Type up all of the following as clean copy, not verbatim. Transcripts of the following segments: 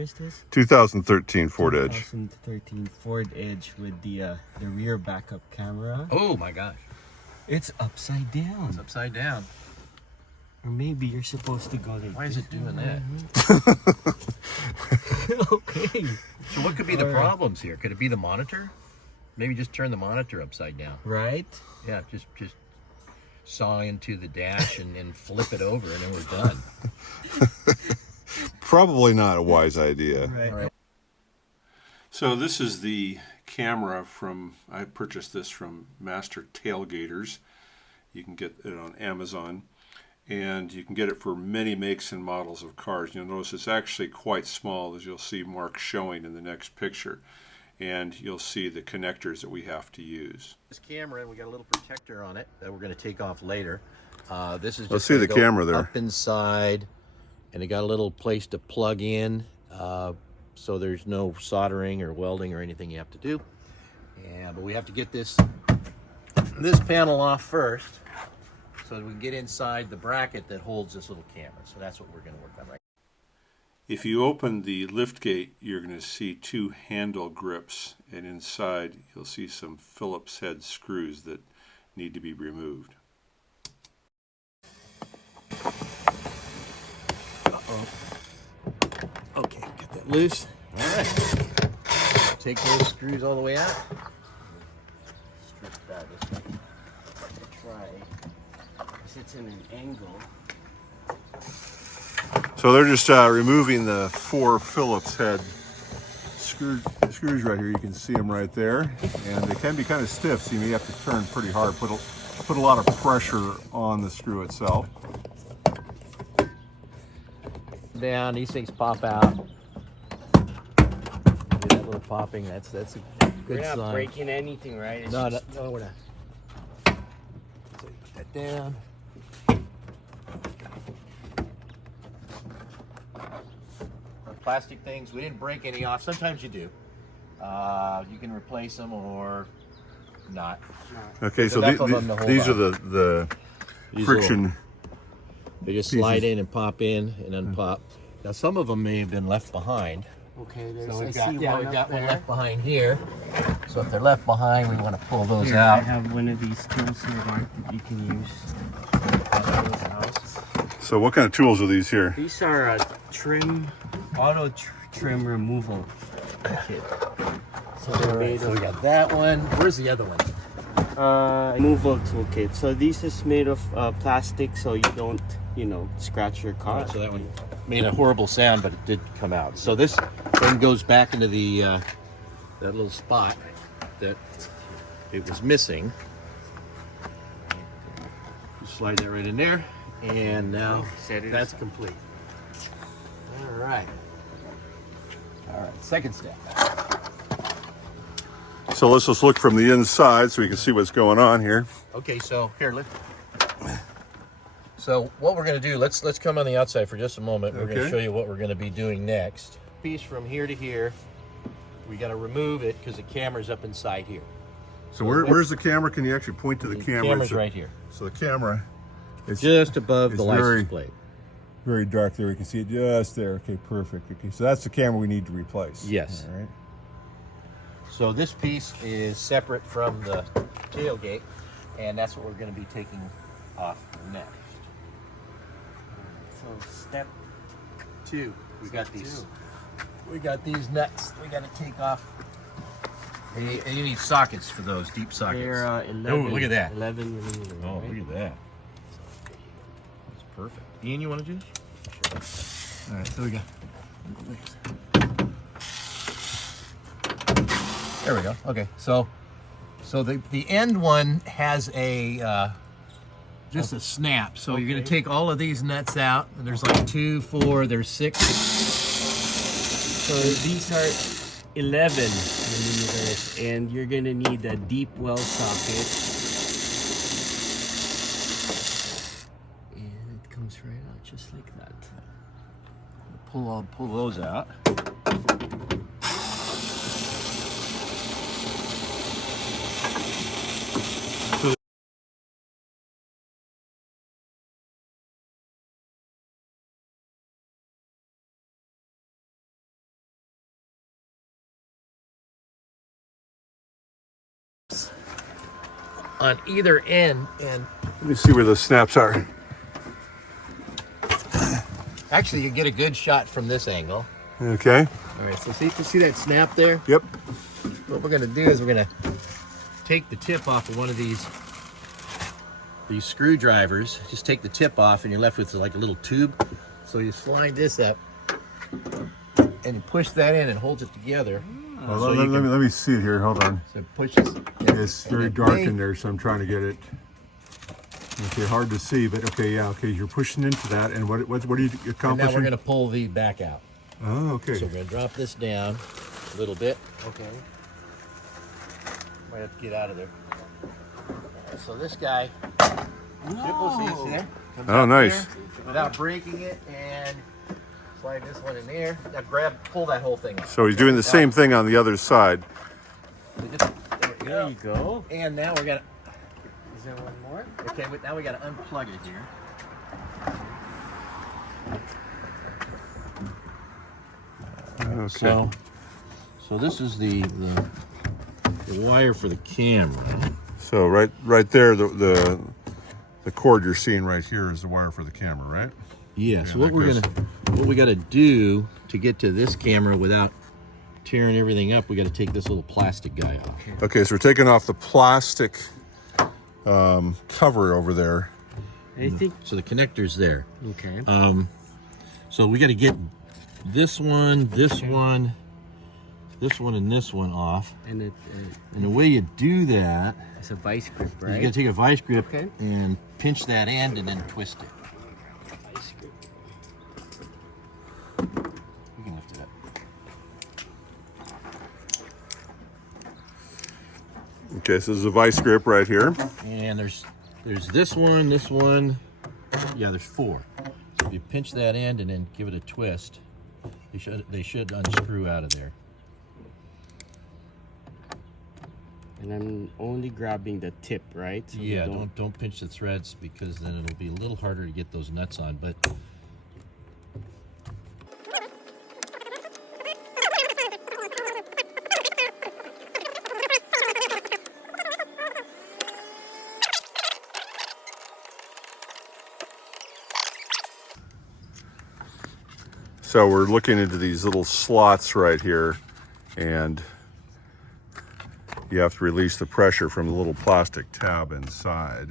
Is this 2013 Ford Edge. 2013 Ford Edge with the rear backup camera. Oh my gosh. It's upside down. It's upside down. Or maybe you're supposed to go like Why is it doing that? Okay. So what could be the problems here? Could it be the monitor? Maybe just turn the monitor upside down. Right? Yeah, just saw into the dash and flip it over and then we're done. Probably not a wise idea. Right. So this is the camera I purchased this from Master Tailgaters. You can get it on Amazon, and you can get it for many makes and models of cars. You'll notice it's actually quite small, as you'll see Mark showing in the next picture. And you'll see the connectors that we have to use. This camera, we got a little protector on it that we're going to take off later. This is just Let's see the camera there. Up inside, and it got a little place to plug in, so there's no soldering or welding or anything you have to do. But we have to get this panel off first, so that we can get inside the bracket that holds this little camera. So that's what we're going to work on right now. If you open the lift gate, you're going to see two handle grips, and inside you'll see some Phillips head screws that need to be removed. Okay, get that loose. All right. Take those screws all the way out. Strip that this way. Try. Because it's in an angle. So they're just removing the four Phillips head screws right here. You can see them right there, and they can be kind of stiff, so you may have to turn pretty hard, put a lot of pressure on the screw itself. Down, these things pop out. That little popping, that's a good sign. We're not breaking anything, right? It's No, just... no, we're not. So you put that down. Plastic things, we didn't break any off. Sometimes you do. You can replace them or not. Okay, so these are the friction. They just slide in and pop in and unpop. Now some of them may have been left behind. Okay, So we've got one left behind here. So if they're left behind, we want to pull those out. I have one of these tools here, Mark, that you can use. So what kind of tools are these here? These are a auto trim removal kit. So they're made So we got that one. Where's the other one? removal toolkit. So this is made of plastic, so you don't, scratch your car. So that one made a horrible sound, but it did come out. So this then goes back into the that little spot that it was missing. You slide that right in there, and now that's complete. All right. All right. Second step. So let's just look from the inside so we can see what's going on here. Okay, so here, so what we're going to do, let's come on the outside for just a moment. We're going to show you what we're going to be doing next. Piece from here to here, we got to remove it because the camera's up inside here. So where's the camera? Can you actually point to the camera? The camera's right here. So the camera is just above the license plate. Very dark there. You can see it just there. Okay, perfect. Okay, so that's the camera we need to replace. Yes. All right. So this piece is separate from the tailgate, and that's what we're going to be taking off next. So step 2, we got these nuts. We got to take off. And you need sockets for those, deep sockets. They're 11. Oh, look at that. 11 millimeter. Oh, right? look at that. That's perfect. Ian, you want to do this? Sure. All right, so we got. There we go. Okay, so the end one has a just a snap. So you're going to take all of these nuts out. And there's like 2, 4. There's 6. So these are 11 millimeters, and you're going to need a deep well socket. And it comes right out just like that. Pull those out. on either end, and Let me see where those snaps are. actually you get a good shot from this angle. Okay. All right, so see that snap there? Yep. What we're gonna do is we're gonna take the tip off of one of these screwdrivers. Just take the tip off and you're left with like a little tube. So you slide this up and you push that in and holds it together. Well, So let me see it here. Hold on. So it pushes. It's very dark in there, so I'm trying to get it. Okay, hard to see, but okay, yeah, okay. You're pushing into that, and what are you And accomplishing? now we're gonna pull the back out. Oh, okay. So we're gonna drop this down a little bit. Okay. Might have to get out of there. So this guy, see there? Comes Oh, out nice. there without breaking it, and slide this one in there. Now pull that whole thing out. So he's doing the same thing on the other side. There you go. And now we're gonna. Is there one more? Okay, now we gotta unplug it here. Okay. So this is the wire for the camera. So right there, the cord you're seeing right here is the wire for the camera, right? Yeah. So that what we got to do to get to this camera without tearing everything up, we got to take this little plastic guy off. Okay, so we're taking off the plastic cover over there. I think. So the connector's there. Okay. So we got to get this one, and this one off. And And the way you do that, it's a vice grip, is right? you got to take a vice grip Okay. and pinch that end and then twist it. Vice grip. You can lift it up. Okay, so there's a vice grip right here. And there's this one. Yeah, there's 4. So if you pinch that end and then give it a twist, they should unscrew out of there. And I'm only grabbing the tip, right? So Yeah, we don't pinch the threads because then it'll be a little harder to get those nuts on. But So we're looking into these little slots right here, and you have to release the pressure from the little plastic tab inside.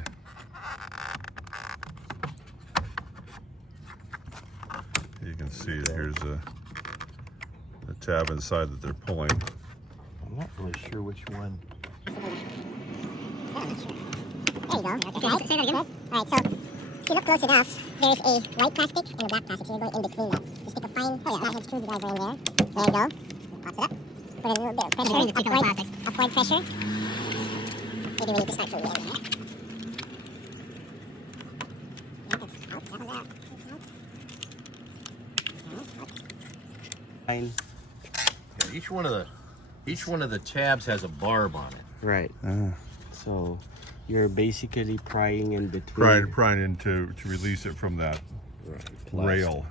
You can see that here's the tab inside that they're pulling. I'm not really sure which one. There you go. Okay, say that again. All right, so if you look close enough, there's a white plastic and a black plastic, so you're going in between that. Just stick a fine, flathead screwdriver in there. There you go. Pops it up. Put a little bit of pressure, upward pressure. Maybe we need to start from the end here. That was out. Fine. Yeah, each one of the tabs has a barb on it. Right. So you're basically prying in between. Prying in to release it from that rail.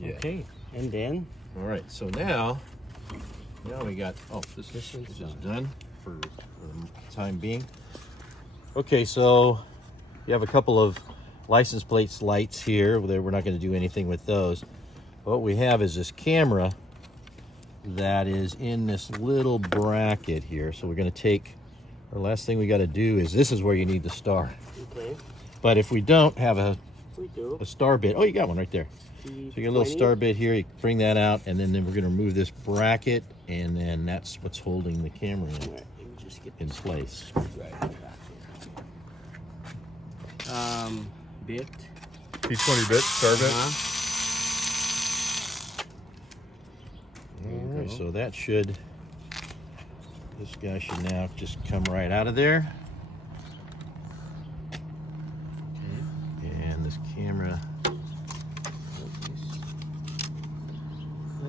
Yeah. Okay. And then All right. So now we got. Oh, this is done for the time being. Okay, so you have a couple of license plates lights here. We're not going to do anything with those. What we have is this camera that is in this little bracket here. So we're going to take, our last thing we got to do is, this is where you need the star. okay, But if we don't have a we do. star bit, oh, you got one right there. So you get a little star bit here, you bring that out, and then we're going to remove this bracket, and then that's what's holding the camera Right, let me just get in place. right back here. Bit. P20 bit, star bit. Okay, so that should, this guy should now just come right out of there. And this camera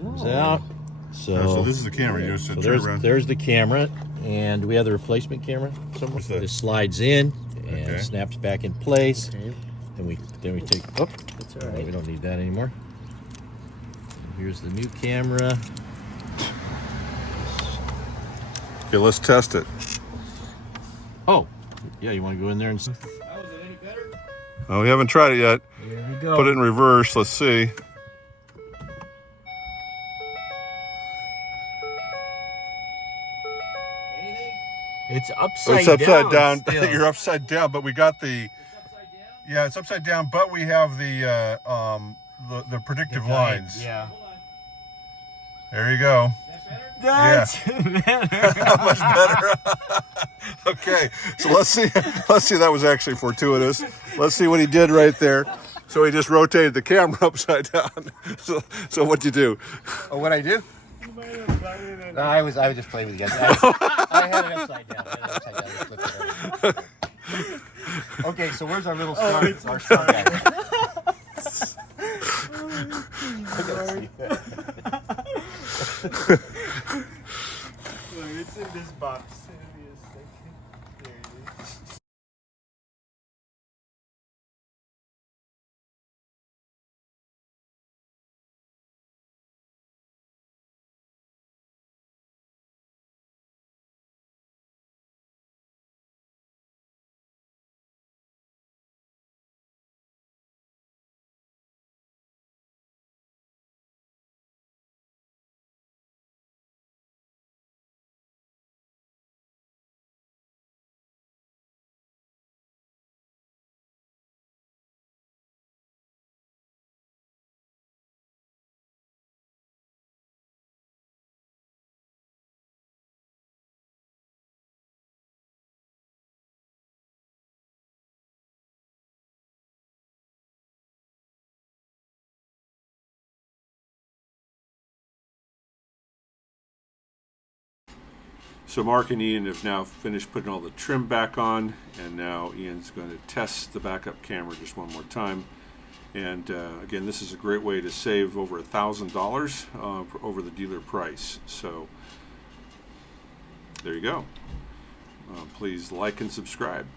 comes out. So this is the camera. You just So turn around. there's the camera, and do we have the replacement camera somewhere? What's that? This slides in and Okay. snaps back in place. Okay. And we take. Oh, That's all we right. don't need that anymore. Here's the new camera. Okay, let's test it. Oh, Yeah, you want to go in there and... Oh, we haven't tried it yet. Here we go. Put it in reverse. Let's see. It's upside, It's upside down. still. You're upside down, but we got the. Yeah, it's upside down, but we have the predictive lines. Yeah. There you go. That's better. Much better. Okay, so let's see. Let's see. That was actually fortuitous. Let's see what he did right there. So he just rotated the camera upside down. So what'd you do? Oh, what I do? No, I was just playing with you guys. I had it upside down. Just flipped it over. Okay, so where's our little star? Our star guy. It's in this box. There it is. So Mark and Ian have now finished putting all the trim back on, and now Ian's going to test the backup camera just one more time. And again, this is a great way to save over $1,000 over the dealer price. So there you go. Please like and subscribe.